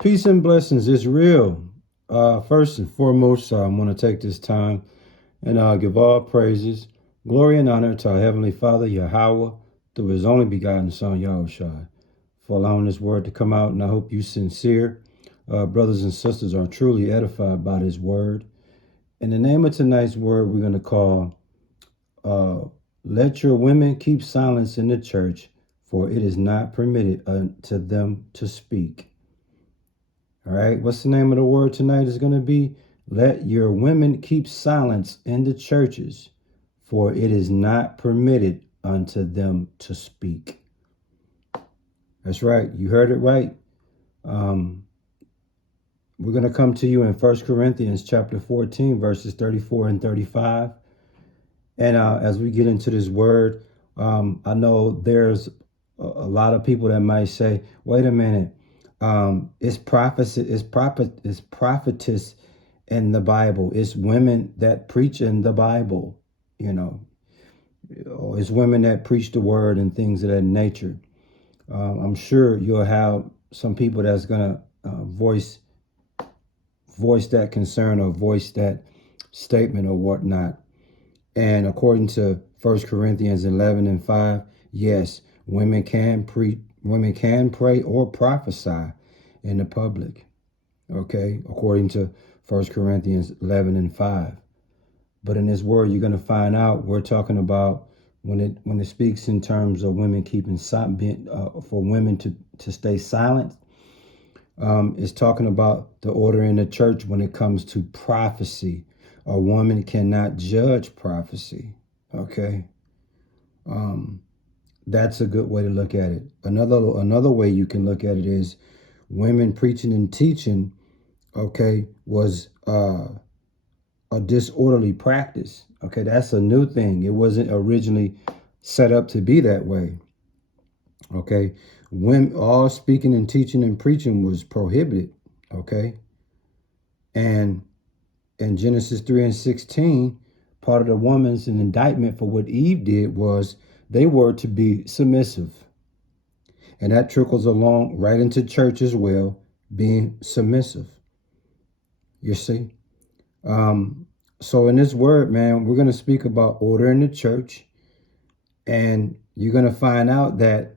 Peace and blessings is real. First and foremost, I want to take this time and give all praises, glory, and honor to our Heavenly Father, Yahweh, through His only begotten Son, Yahushua, for allowing this word to come out. And I hope you sincere brothers and sisters are truly edified by this word. In the name of tonight's word, we're going to call Let Your Women Keep Silence in the Church, for it is not permitted unto them to speak. All right, what's the name of the word tonight is going to be? Let your women keep silence in the churches, for it is not permitted unto them to speak. That's right. You heard it right. We're going to come to you in 1 Corinthians chapter 14, verses 34 and 35. And as we get into this word, I know there's a lot of people that might say, wait a minute. It's prophecy, it's prophetess in the Bible. It's women that preach in the Bible, or it's women that preach the word and things of that nature. I'm sure you'll have some people that's gonna voice that concern or voice that statement or whatnot. And according to 1 Corinthians 11 and 5, yes, women can pray or prophesy in the public, okay, according to 1 Corinthians 11 and 5. But in this word, you're going to find out we're talking about when it speaks in terms of women keeping silent, for women to stay silent. It's talking about the order in the church when it comes to prophecy. A woman cannot judge prophecy, okay? That's a good way to look at it. Another way you can look at it is women preaching and teaching, okay, was a disorderly practice. Okay, that's a new thing. It wasn't originally set up to be that way. Okay, when all speaking and teaching and preaching was prohibited. Okay, and in Genesis 3 and 16, part of the woman's indictment for what Eve did was they were to be submissive. And that trickles along right into church as well, being submissive. You see? So in this word, man, we're going to speak about order in the church. And you're going to find out that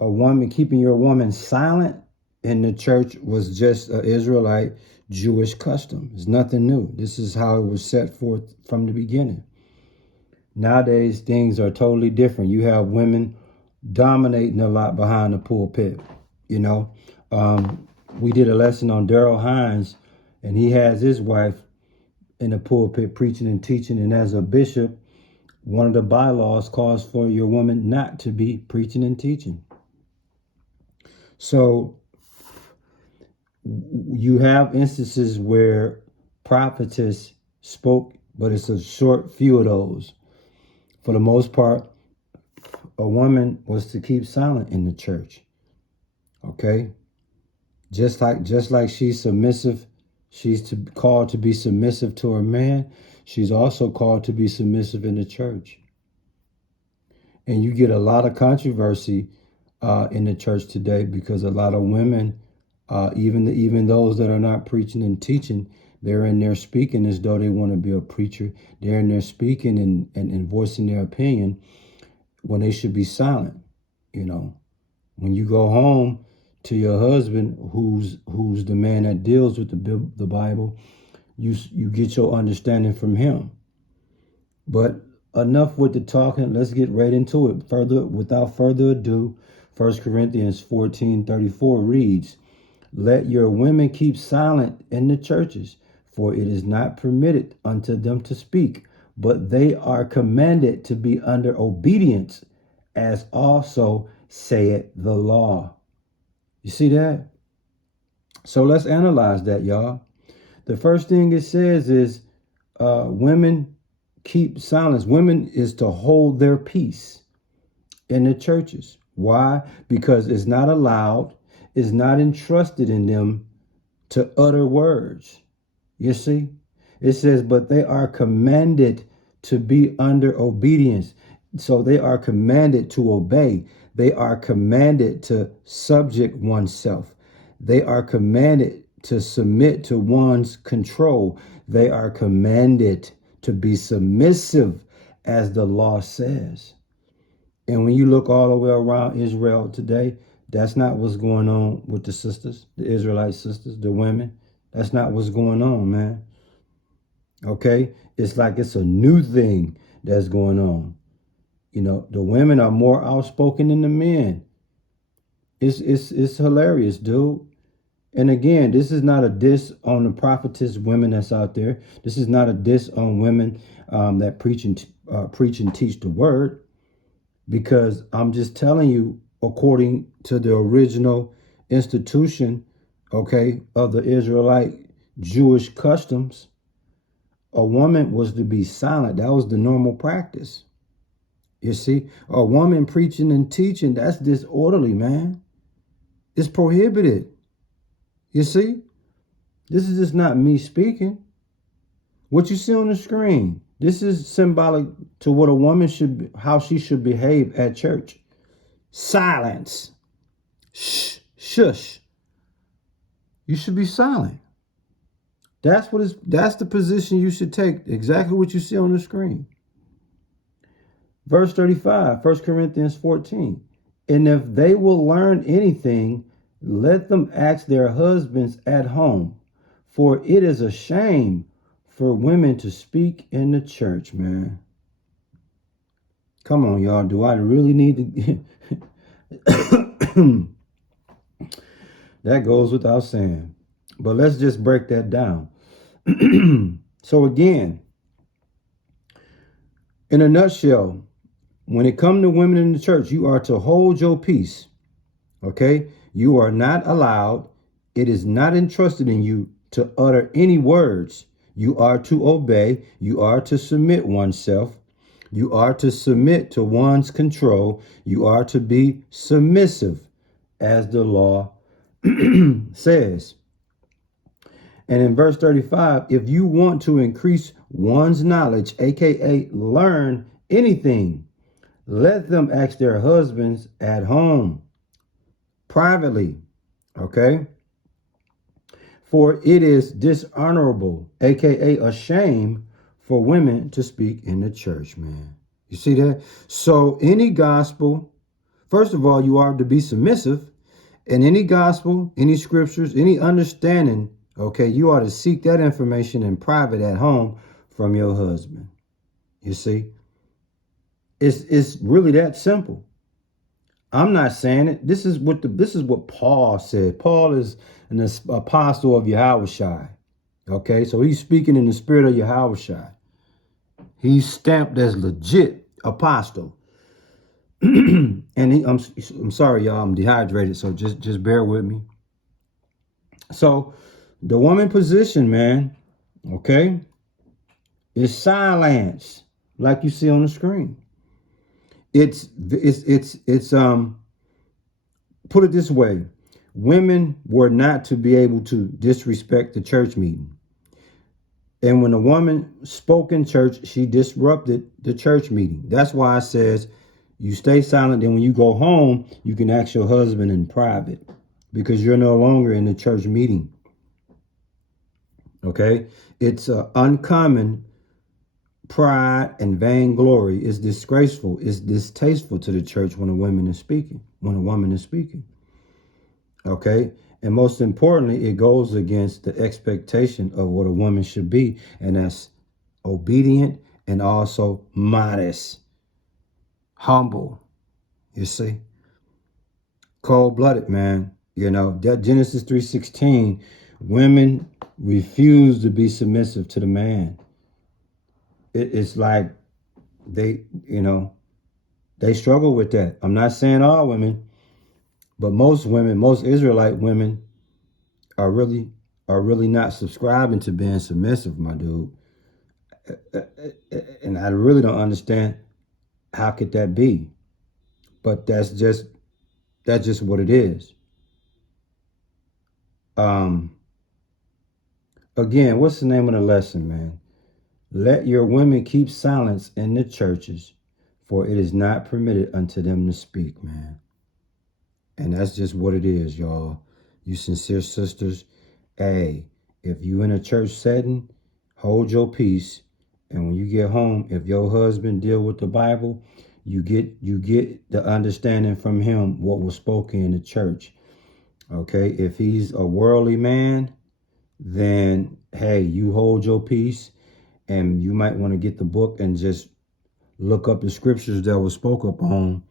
a woman, keeping your woman silent in the church was just an Israelite Jewish custom. It's nothing new. This is how it was set forth from the beginning. Nowadays, things are totally different. You have women dominating a lot behind the pulpit. We did a lesson on Daryl Hines, and he has his wife in the pulpit preaching and teaching. And as a bishop, one of the bylaws calls for your woman not to be preaching and teaching. So you have instances where prophetess spoke, but it's a short few of those. For the most part, a woman was to keep silent in the church. Okay? Just like she's submissive, she's called to be submissive to her man. She's also called to be submissive in the church. And you get a lot of controversy in the church today because a lot of women, even those that are not preaching and teaching, they're in there speaking as though they want to be a preacher. They're in there speaking and voicing their opinion when they should be silent. When you go home to your husband, who's the man that deals with the Bible, you get your understanding from him. But enough with the talking. Let's get right into it. Without further ado, 1 Corinthians 14:34 reads, "Let your women keep silent in the churches, for it is not permitted unto them to speak, but they are commanded to be under obedience, as also saith the law." You see that? So let's analyze that, y'all. The first thing it says is women keep silence. Women is to hold their peace in the churches. Why? Because it's not allowed, it's not entrusted in them to utter words. You see? It says, but they are commanded to be under obedience. So they are commanded to obey. They are commanded to subject oneself. They are commanded to submit to one's control. They are commanded to be submissive, as the law says. And when you look all the way around Israel today, that's not what's going on with the sisters, the Israelite sisters, the women. That's not what's going on, man. Okay? It's like it's a new thing that's going on. You know, the women are more outspoken than the men. It's hilarious, dude. And again, this is not a diss on the prophetess women that's out there. This is not a diss on women that preach and teach the word. Because I'm just telling you, according to the original institution, okay, of the Israelite Jewish customs, a woman was to be silent. That was the normal practice. You see, a woman preaching and teaching, that's disorderly, man. It's prohibited. You see, this is just not me speaking. What you see on the screen, this is symbolic to what a woman should, how she should behave at church. Silence. Shh, shush. You should be silent. That's the position you should take. Exactly what you see on the screen. Verse 35, 1 Corinthians 14. And if they will learn anything, let them ask their husbands at home, for it is a shame for women to speak in the church, man. Come on, y'all. Do I really need to? That goes without saying. But let's just break that down. So again, in a nutshell, when it comes to women in the church, you are to hold your peace. Okay? You are not allowed. It is not entrusted in you to utter any words. You are to obey. You are to submit oneself. You are to submit to one's control. You are to be submissive, as the law says. And in verse 35, if you want to increase one's knowledge, aka learn anything, let them ask their husbands at home, privately, okay? For it is dishonorable, aka a shame, for women to speak in the church, man. You see that? So any gospel, first of all, you are to be submissive. And any gospel, any scriptures, any understanding, okay, you ought to seek that information in private at home from your husband. You see? It's really that simple. I'm not saying it. This is what Paul said. Paul is an apostle of Yahushua. Okay, so he's speaking in the spirit of Yahushua. He's stamped as legit apostle. And I'm sorry, y'all. I'm dehydrated, so just bear with me. So the woman position, man, okay, is silence, like you see on the screen. It's put it this way. Women were not to be able to disrespect the church meeting. And when a woman spoke in church, she disrupted the church meeting. That's why it says you stay silent. Then when you go home, you can ask your husband in private because you're no longer in the church meeting. Okay? It's uncommon pride and vainglory. Is disgraceful. It's distasteful to the church when a woman is speaking. Okay? And most importantly, it goes against the expectation of what a woman should be. And that's obedient and also modest. Humble. You see? Cold-blooded, man. You know, that Genesis 3:16, women refuse to be submissive to the man. It's like they struggle with that. I'm not saying all women, but most women, most Israelite women are really not subscribing to being submissive, my dude. And I really don't understand how could that be. But that's just what it is. Again, what's the name of the lesson, man? Let your women keep silence in the churches, for it is not permitted unto them to speak, man. And that's just what it is, y'all. You sincere sisters, hey, if you in a church setting, hold your peace. And when you get home, if your husband deal with the Bible, you get the understanding from him what was spoken in the church. Okay, if he's a worldly man, then hey, you hold your peace, and you might want to get the book and just look up the scriptures that was spoke upon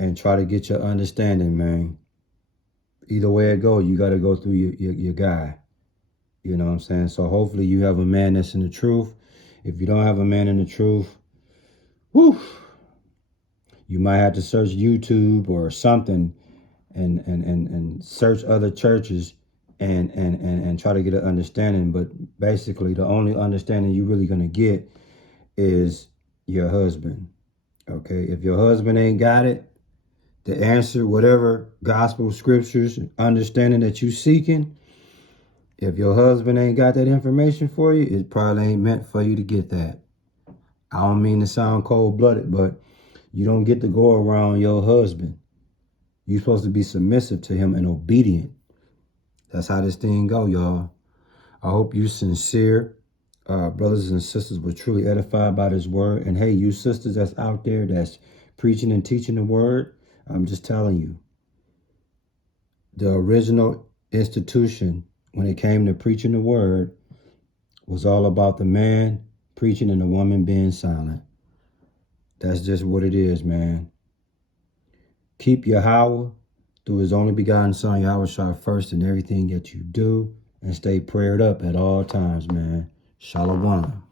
and try to get your understanding, man. Either way it go, you got to go through your guy. You know what I'm saying? So hopefully you have a man that's in the truth. If you don't have a man in the truth, whew, you might have to search YouTube or something and search other churches and try to get an understanding. But basically, the only understanding you're really going to get is your husband. Okay? If your husband ain't got it, the answer, whatever gospel scriptures, understanding that you seeking, if your husband ain't got that information for you, it probably ain't meant for you to get that. I don't mean to sound cold-blooded, but you don't get to go around your husband. You're supposed to be submissive to him and obedient. That's how this thing go, y'all. I hope you sincere brothers and sisters were truly edified by this word. And hey, you sisters that's out there that's preaching and teaching the word, I'm just telling you, the original institution when it came to preaching the word was all about the man preaching and the woman being silent. That's just what it is, man. Keep Yahweh through his only begotten son, Yahushua, first in everything that you do, and stay prayed up at all times, man. Shalom.